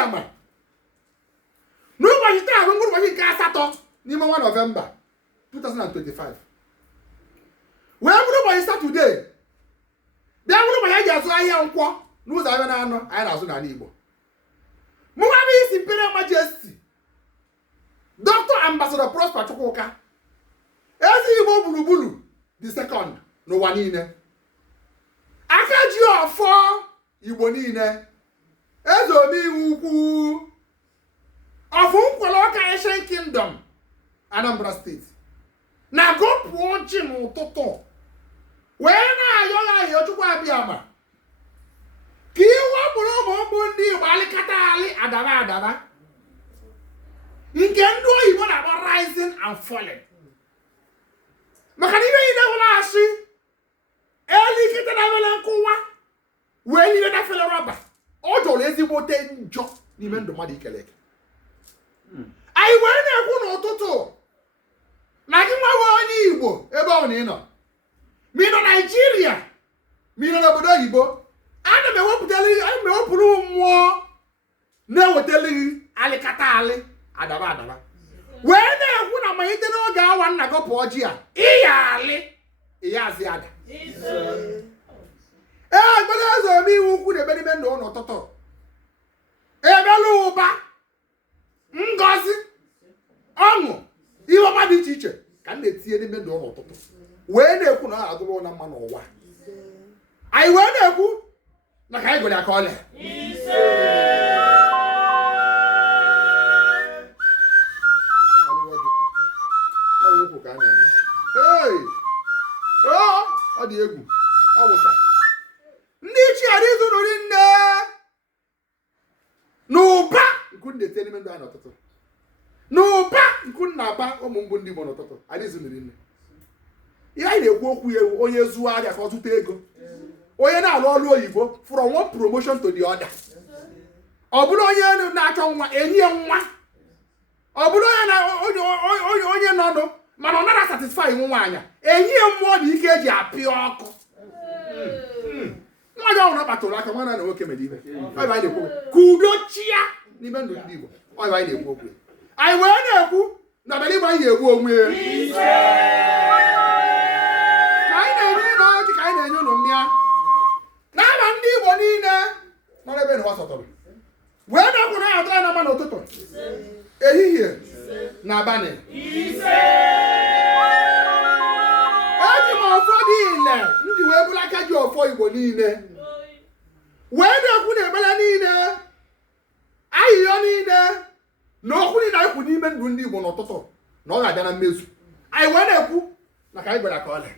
Abiama. N'ụbọchị taa bụ ụbọchị nke asatọ n'ime ọnwa Nọvemba 2025. Wee bụrụ ụbọchị Satọde. Bịa bụrụ ụbọchị anyị ji azụ ahịa nkwọ n'ụzọ ahịa na-anọ anyị na-azụ n'ala Igbo. Mụnwa bụ isi Imperial Majesty Dr Amb Chukwuka. Ezi Igbo gburugburu the second n'ụwa niile. Akajiofo Igbo niile. Eze omeiwu ukwu of Nkwoloka Ancient Kingdom, Anambra State. Na gụpụ ọjị n'ụtụtụ wee na-ayọ ya Chukwu Abiama ka iwe bụrụ ụmụ ndị Igbo alikata ali adaba nke ndị oyibo na-akpọ rising and falling. Maka na ibe ide hụla asị elikite na wele nkụwa wee niile na fele rọba ọ jọrọ ezigbote njọ n'ime ndụ mmadụ ikeleke. Anyị wee na-ekwu n'ụtụtụ na gị nwa onye Igbo ebe ọ na ị nọ, ma ị nọ Naịjirịa ma ị nọ n'obodo oyibo, ana m ewepụrụ mmụọ na-ewetalighị alikata ali adaba wee na-ekwu na malite n'oge awa nna gọpụ ọjị a ịya ali ịyazi ada. Ekpere eze omeiwu ukwu na eberibe ndụ n'ụtụtụ ebelu ụba ngọzi ọṅụ ihe ọma dị iche iche ka m na-etinye n'ime ndụ n'ụtụtụ wee na-ekwu na ọ adụrụ na mma n'ụwa. Anyị wee na-ekwu na ka anyị gụrụ aka ọlịa ọ dị egwu ọ wụsa ndị ichie adịzụ nri nne n'ụba nku na-ete n'ime ndụ anyị n'ụtụtụ, n'ụba nku na-aba ụmụ mbụ ndị Igbo n'ụtụtụ adịzụ nri nne. Ihe anyị na-ekwu okwu ya onye zụọ ahịa ka ọ zụta ego, onye na-alụ ọrụ oyibo from one promotion to the other. Ọ bụrụ onye na-achọ nwa enye nwa, ọ bụrụ onye nọdụ mana ọ nara satisfy nwaanyị enye mmụọ dị ike eji apị ọkụ. Nwa ya ọhụrụ akpatụrụ aka nwana na nwoke mere ibe ọ anyị na-ekwu ka udo chia n'ime ndụ ndị Igbo. Ọ anyị na-ekwu okwu anyị wee na-ekwu na abalị Igbo anyị ga-egbu onwe ya ka anyị na-enye ụlọ ọjị ka anyị na-enye ụlọ mmịa n'aba ndị Igbo niile nọrọ ebe n'ụwa sọtọrọ wee na-ekwu na ya atọ na mma n'ụtụtụ ehihie na abalị. Eji m ụfọdụ ile ndị wee bụrụ Akajiofo Igbo niile wee na-ekwu na ekpere niile ahịhịa niile na okwu niile anyị kwu n'ime ndụ ndị Igbo n'ụtụtụ na ọ ga-abịa na mmezu. Anyị wee na-ekwu na ka anyị gwara ka ọlịa